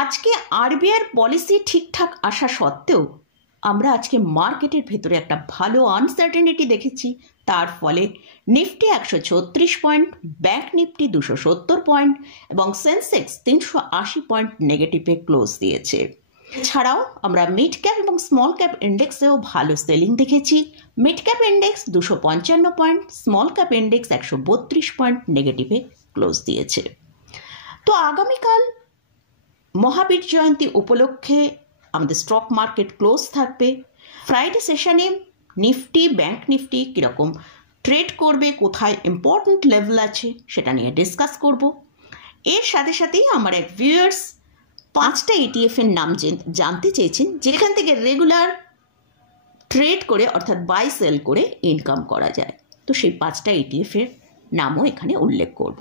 আজকে আরবিআইয়ের পলিসি ঠিকঠাক আসা সত্ত্বেও আমরা আজকে মার্কেটের ভেতরে একটা ভালো আনসার্টেনিটি দেখেছি। তার ফলে Nifty 136 point, bank Nifty 270 point এবং সেন্সেক্স 380 পয়েন্ট নেগেটিভে ক্লোজ দিয়েছে। এছাড়াও আমরা মিড ক্যাপ এবং স্মল ক্যাপ ইন্ডেক্সেও ভালো সেলিং দেখেছি। Mid cap index 255 point, small cap index 132 point নেগেটিভে ক্লোজ দিয়েছে। তো আগামীকাল মহাবীর জয়ন্তী উপলক্ষে আমাদের স্টক মার্কেট ক্লোজ থাকবে। ফ্রাইডে সেশনে নিফটি, ব্যাংক নিফটি কীরকম ট্রেড করবে, কোথায় ইম্পর্ট্যান্ট লেভেল আছে সেটা নিয়ে ডিসকাস করব। এর সাথে সাথেই আমার এক ভিউয়ার্স 5টা ইটিএফের নাম জানতে চেয়েছেন যেখান থেকে রেগুলার ট্রেড করে অর্থাৎ বাই সেল করে ইনকাম করা যায়। তো সেই 5টা ইটিএফের নামও এখানে উল্লেখ করব।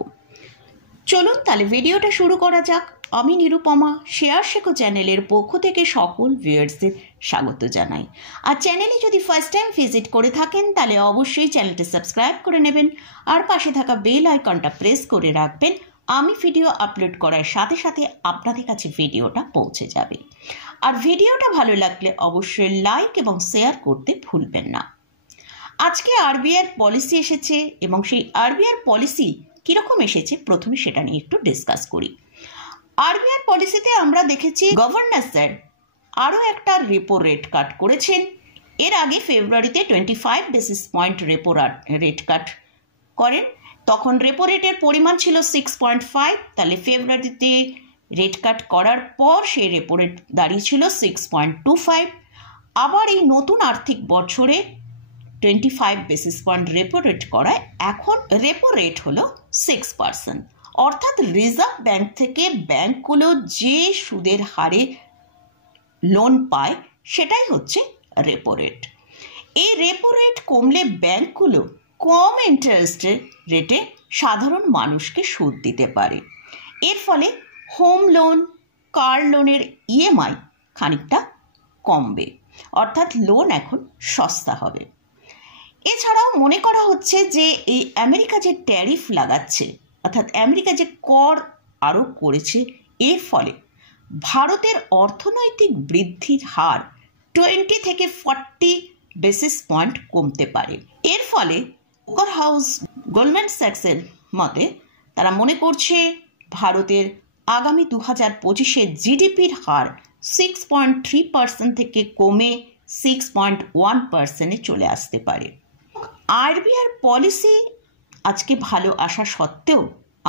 চলুন তাহলে ভিডিওটা শুরু করা যাক। আমি নিরুপমা শেয়ার শেখো চ্যানেলের পক্ষ থেকে সকল ভিউয়ার্সদের স্বাগত জানাই। আর চ্যানেলে যদি ফার্স্ট টাইম ভিজিট করে থাকেন তাহলে অবশ্যই চ্যানেলটি সাবস্ক্রাইব করে নেবেন আর পাশে থাকা বেল আইকনটা প্রেস করে রাখবেন। আমি ভিডিও আপলোড করার সাথে সাথে আপনাদের কাছে ভিডিওটা পৌঁছে যাবে। আর ভিডিওটা ভালো লাগলে অবশ্যই লাইক এবং শেয়ার করতে ভুলবেন না। আজকে আরবিআইয়ের পলিসি এসেছে এবং সেই আরবিআইয়ের পলিসি কীরকম এসেছে প্রথমে সেটা নিয়ে একটু ডিসকাস করি। আরবিআইয়ের পলিসিতে আমরা দেখেছি গভর্নর স্যার আরও একটা রেপো রেট কাট করেছেন। এর আগে ফেব্রুয়ারিতে 25 বেসিস পয়েন্ট রেপো রেট কাট করেন, তখন রেপো রেটের পরিমাণ ছিল 6.5, তাহলে ফেব্রুয়ারিতে রেট কাট করার পর সেই রেপো রেট দাঁড়িয়েছিল 6.25। আবার এই নতুন আর্থিক বছরে 25 বেসিস পয়েন্ট রেপো রেট করায় এখন রেপো রেট হলো 6%। অর্থাৎ রিজার্ভ ব্যাংক থেকে ব্যাংকগুলো যে সুদের হারে লোন পায় সেটাই হচ্ছে রেপো রেট। এই রেপো রেট কমলে ব্যাংকগুলো কম ইন্টারেস্ট রেটে সাধারণ মানুষকে সুদ দিতে পারে। এর ফলে হোম লোন, কার লোনের ইএমআই খানিকটা কমবে, অর্থাৎ লোন এখন সস্তা হবে। এছাড়াও মনে করা হচ্ছে যে এই আমেরিকা যে ট্যারিফ লাগাচ্ছে অর্থাৎ আমেরিকা যে কর আরোপ করেছে এর ফলে ভারতের অর্থনৈতিক বৃদ্ধির হার 20 থেকে 40 বেসিস পয়েন্ট কমতে পারে। এর ফলে ব্রোকার হাউস গোল্ডম্যান স্যাক্সের মতে তারা মনে করছে ভারতের আগামী 2025-এ জিডিপির হার 6.3% থেকে কমে 6.1%-এ চলে আসতে পারে। আরবিআইয়ের পলিসি আজকে ভালো আসা সত্ত্বেও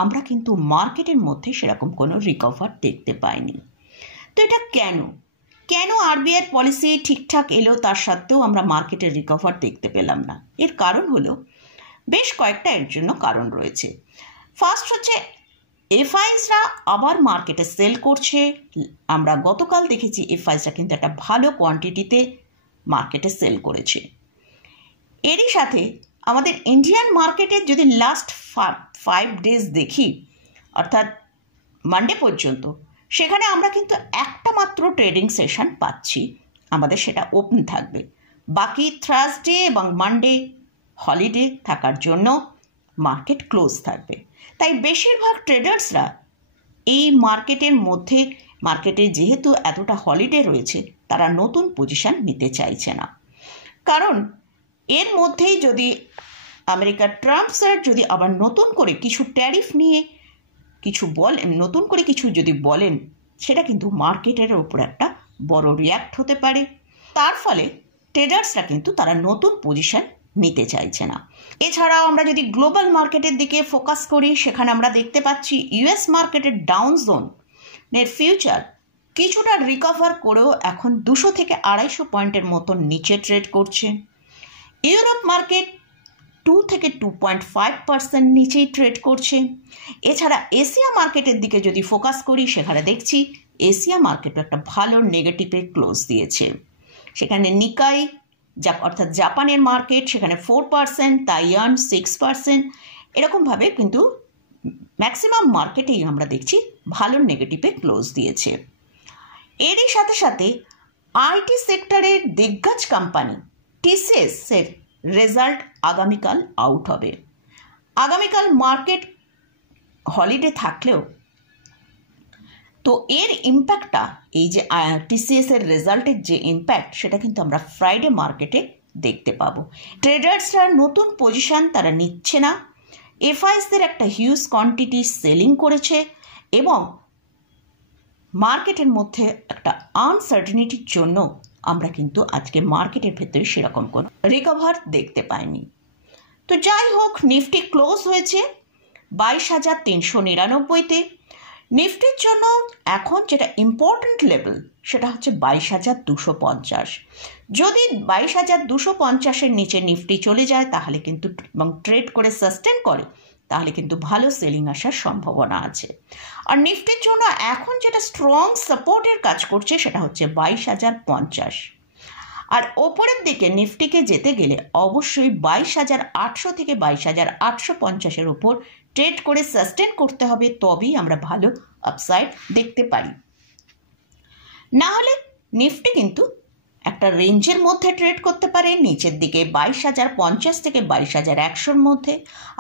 আমরা কিন্তু মার্কেটের মধ্যে সেরকম কোনো রিকভার দেখতে পাইনি। তো এটা কেন আরবিআইয়ের পলিসি ঠিকঠাক এলো তার সত্ত্বেও আমরা মার্কেটের রিকভার দেখতে পেলাম না? এর কারণ হলো বেশ কয়েকটা, এর জন্য কারণ রয়েছে। ফার্স্ট হচ্ছে এফআইসরা আবার মার্কেটে সেল করছে। আমরা গতকাল দেখেছি এফআইসরা কিন্তু একটা ভালো কোয়ান্টিটিতে মার্কেটে সেল করেছে। এরই সাথে আমাদের ইন্ডিয়ান মার্কেটের যদি লাস্ট 5 ডেজ দেখি অর্থাৎ মানডে পর্যন্ত, সেখানে আমরা কিন্তু একটা মাত্র ট্রেডিং সেশন পাচ্ছি, আমাদের সেটা ওপেন থাকবে। বাকি থার্সডে এবং মানডে হলিডে থাকার জন্য মার্কেট ক্লোজ থাকবে। তাই বেশিরভাগ ট্রেডার্সরা এই মার্কেটে যেহেতু এতটা হলিডে রয়েছে তারা নতুন পজিশন নিতে চাইছে না। কারণ এর মধ্যেই যদি আমেরিকার ট্রাম্প স্যার যদি আবার নতুন করে কিছু ট্যারিফ নিয়ে নতুন করে কিছু যদি বলেন, সেটা কিন্তু মার্কেটের ওপর একটা বড় রিয়্যাক্ট হতে পারে। তার ফলে ট্রেডার্সরা কিন্তু তারা নতুন পজিশন নিতে চাইছে না। এছাড়াও আমরা যদি গ্লোবাল মার্কেটের দিকে ফোকাস করি, সেখানে আমরা দেখতে পাচ্ছি ইউএস মার্কেটের ডাউন জোনের ফিউচার কিছুটা রিকভার করেও এখন 200 থেকে 250 পয়েন্টের মতন নিচে ট্রেড করছে। ইউরোপ মার্কেট 2 থেকে 2.5% নিচেই ট্রেড করছে। এছাড়া এশিয়া মার্কেটের দিকে যদি ফোকাস করি, সেখানে দেখছি এশিয়া মার্কেটও একটা ভালো নেগেটিভে ক্লোজ দিয়েছে। সেখানে নিকাই অর্থাৎ জাপানের মার্কেট সেখানে 4%, তাইওয়ান 6%, এরকমভাবে কিন্তু ম্যাক্সিমাম মার্কেটেই আমরা দেখছি ভালো নেগেটিভে ক্লোজ দিয়েছে। এরই সাথে সাথে আইটি সেক্টরের দিগ্গজ কোম্পানি টিসিএসের রেজাল্ট আগামীকাল আউট হবে। আগামীকাল মার্কেট হলিডে থাকলেও তো এর ইম্প্যাক্টটা, এই যে TCS এর রেজাল্টের যে ইম্প্যাক্ট, সেটা কিন্তু আমরা ফ্রাইডে মার্কেটে দেখতে পাবো। ট্রেডার্সরা নতুন পজিশন তারা নিচ্ছে না, এফআইসদের একটা হিউজ কোয়ান্টিটি সেলিং করেছে এবং মার্কেটের মধ্যে একটা আনসার্টেনিটির জন্য আমরা কিন্তু আজকে মার্কেটের ভেতরে সেরকম কোনো রিকভার দেখতে পাইনি। তো যাই হোক, নিফটি ক্লোজ হয়েছে 22,399-তে। নিফটির জন্য এখন যেটা ইম্পর্ট্যান্ট লেভেল সেটা হচ্ছে 22,250। যদি 22,250-এর নিচে নিফটি চলে যায় তাহলে কিন্তু, এবং ট্রেড করে সাস্টেন করে, তাহলে কিন্তু ভালো সেলিং আসার সম্ভাবনা আছে। আর নিফটির জন্য এখন যেটা স্ট্রং সাপোর্টের কাজ করছে সেটা হচ্ছে 22,050। আর ওপরের দিকে নিফটিকে যেতে গেলে অবশ্যই 22,800 থেকে 22,850-এর উপর ট্রেড করে সাস্টেন করতে হবে, তবেই আমরা ভালো আপসাইড দেখতে পারি। না হলে নিফটি কিন্তু একটা রেঞ্জের মধ্যে ট্রেড করতে পারে, নিচের দিকে 22,050 থেকে 22,100-র মধ্যে,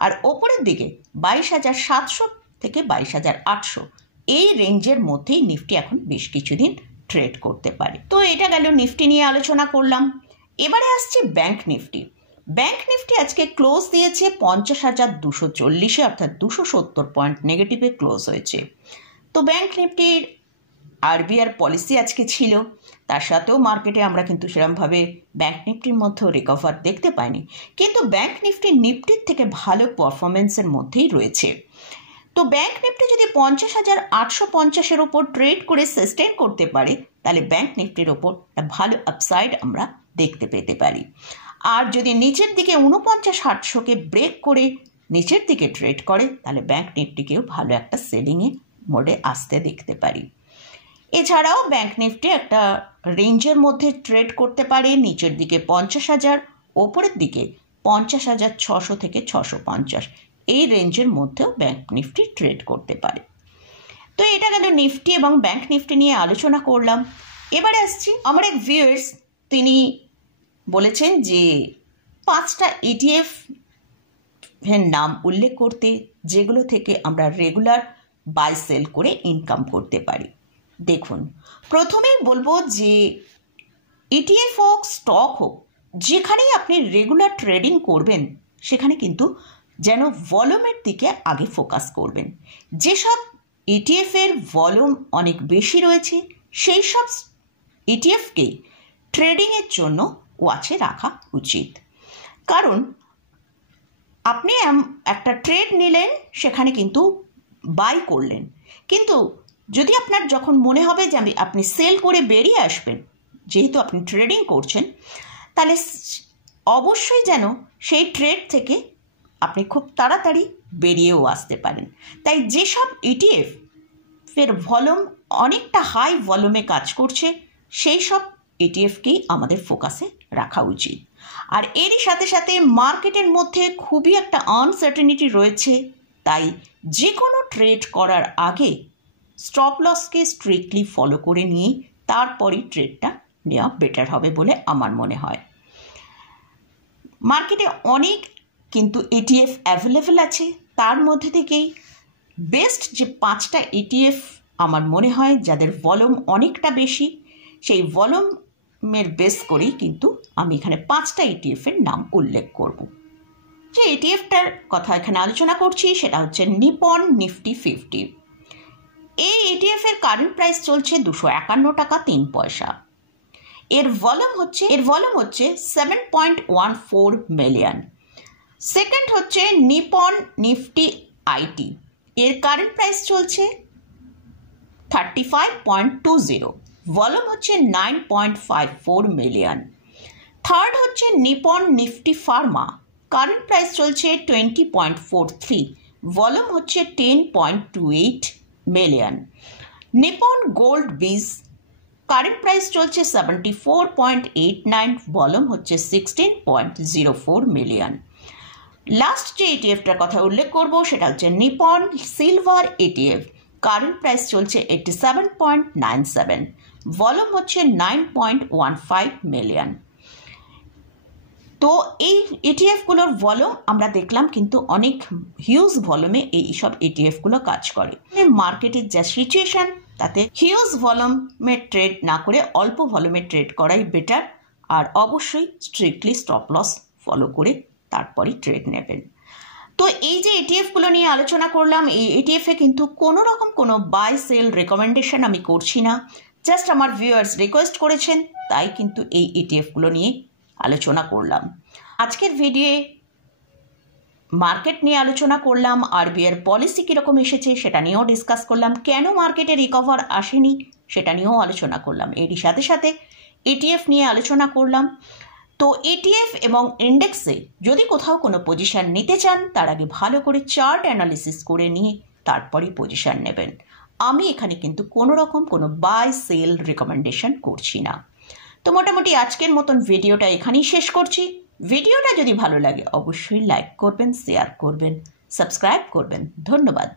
আর ওপরের দিকে 22,700 থেকে 22,800, এই রেঞ্জের মধ্যেই নিফটি এখন বেশ কিছুদিন ট্রেড করতে পারে। তো এটা গেল নিফটি নিয়ে আলোচনা করলাম। এবারে আসছে ব্যাংক নিফটি। ব্যাংক নিফটি আজকে ক্লোজ দিয়েছে 50,240-এ, অর্থাৎ 270 পয়েন্ট নেগেটিভে ক্লোজ হয়েছে। তো ব্যাংক নিফটির আরবিআর পলিসি আজকে ছিল, তার সাথেও মার্কেটে আমরা কিন্তু সেরকমভাবে ব্যাংক নিফটির মধ্যেও রিকভার দেখতে পাইনি, কিন্তু ব্যাংক নিফটি নিফটির থেকে ভালো পারফরমেন্সের মধ্যেই রয়েছে। তো ব্যাংক নিফটি যদি 50,850-এর ওপর ট্রেড করে সাস্টেন করতে পারে, তাহলে ব্যাংক নিফটির ওপর একটা ভালো আপসাইড আমরা দেখতে পেতে পারি। আর যদি নিচের দিকে 49,800-কে ব্রেক করে নিচের দিকে ট্রেড করে, তাহলে ব্যাংক নিফটিকেও ভালো একটা সেলিংয়ে মোডে আসতে দেখতে পারি। এছাড়াও ব্যাংক নিফটি একটা রেঞ্জের মধ্যে ট্রেড করতে পারে, নিচের দিকে 50,000, ওপরের দিকে 50,600 থেকে 650, এই রেঞ্জের মধ্যেও ব্যাংক নিফটি ট্রেড করতে পারে। তো এটা গেল নিফটি এবং ব্যাংক নিফটি নিয়ে আলোচনা করলাম। এবারে আসছি আমার এক ভিউয়ার্স, তিনি বলেছেন যে 5টা ETF এর নাম উল্লেখ করতে, যেগুলো থেকে আমরা রেগুলার বাই সেল করে ইনকাম করতে পারি। দেখুন, প্রথমেই বলবো যে ETF হোক, স্টক হোক, যেখানেই আপনি রেগুলার ট্রেডিং করবেন সেখানে কিন্তু যেন ভলিউমের দিকে আগে ফোকাস করবেন। যেসব ETF-এর ভলিউম অনেক বেশি রয়েছে সেই সব ETF-কে ট্রেডিংয়ের জন্য ওয়াচে রাখা উচিত। কারণ আপনি একটা ট্রেড নিলেন, সেখানে কিন্তু বাই করলেন, কিন্তু যদি আপনার যখন মনে হবে যে আপনি সেল করে বেরিয়ে আসবেন, যেহেতু আপনি ট্রেডিং করছেন, তাহলে অবশ্যই যেন সেই ট্রেড থেকে আপনি খুব তাড়াতাড়ি বেরিয়েও আসতে পারেন। তাই যেসব ETF এর ভলিউম অনেকটা হাই ভলিউমে কাজ করছে, সেই সব ETF-কেই আমাদের ফোকাসে রাখা উচিত। আর এরই সাথে সাথে মার্কেটের মধ্যে খুবই একটা আনসার্টেনিটি রয়েছে, তাই যে কোনো ট্রেড করার আগে স্টপ লসকে স্ট্রিক্টলি ফলো করে নিয়ে তারপরই ট্রেডটা নেওয়া বেটার হবে বলে আমার মনে হয়। মার্কেটে অনেক কিন্তু ETF অ্যাভেলেবেল আছে, তার মধ্যে থেকেই বেস্ট যে 5টা ETF আমার মনে হয় যাদের ভলিউম অনেকটা বেশি, সেই ভলিউমের বেস করেই কিন্তু আমি এখানে 5টা ETF-এর নাম উল্লেখ করব। যে ETF-টার কথা এখানে আলোচনা করছি সেটা হচ্ছে নিপন নিফটি 50। এই ETF-এর কারেন্ট প্রাইস চলছে 251 টাকা 3 পয়সা। এর ভলিউম হচ্ছে 7.14 মিলিয়ন। সেকেন্ড হচ্ছে নিপন নিফটি আইটি, এর কারেন্ট প্রাইস চলছে 35.20, ভলিউম হচ্ছে 9.54 মিলিয়ন। থার্ড হচ্ছে Nippon Nifty pharma, current price চলছে 20.43, ভলিউম হচ্ছে 10.28 million. Nippon gold BeES, current price চলছে 74.89, ভলিউম হচ্ছে 16.04 মিলিয়ন। লাস্ট যে ETF-টার কথা উল্লেখ করব সেটা হচ্ছে Nippon silver ETF, current price চলছে 87.97, ভলিউম হচ্ছে 9.15 মিলিয়ন। তো এই ইটিএফগুলোর ভলিউম আমরা দেখলাম কিন্তু অনেক হিউজ ভলিউমে এইসব ইটিএফগুলো কাজ করে। মার্কেটের যা সিচুয়েশান তাতে হিউজ ভলিউমে ট্রেড না করে অল্প ভলিউমে ট্রেড করাই বেটার, আর অবশ্যই স্ট্রিক্টলি স্টপ লস ফলো করে তারপরই ট্রেড নেবেন। তো এই যে ইটিএফগুলো নিয়ে আলোচনা করলাম, এই ইটিএফে কিন্তু কোনো রকম কোনো বাই সেল রেকমেন্ডেশন আমি করছি না, জাস্ট আমার ভিউয়ার্স রিকোয়েস্ট করেছেন তাই কিন্তু এই ইটিএফগুলো নিয়ে আলোচনা করলাম। আজকের ভিডিওয়ে মার্কেট নিয়ে আলোচনা করলাম, আরবিআইয়ের পলিসি কীরকম এসেছে সেটা নিয়েও ডিসকাস করলাম, কেন মার্কেটে রিকভার আসেনি সেটা নিয়েও আলোচনা করলাম, এরই সাথে সাথে ইটিএফ নিয়ে আলোচনা করলাম। তো ইটিএফ এবং ইন্ডেক্সে যদি কোথাও কোনো পজিশান নিতে চান তার আগে ভালো করে চার্ট অ্যানালিসিস করে নিয়ে তারপরেই পজিশান নেবেন। আমি এখানে কিন্তু কোনো রকম কোনো বাই সেল রেকমেন্ডেশন করছি না। তো মোটামুটি আজকের মতন ভিডিওটা এখানেই শেষ করছি। ভিডিওটা যদি ভালো লাগে অবশ্যই লাইক করবেন, শেয়ার করবেন, সাবস্ক্রাইব করবেন। ধন্যবাদ।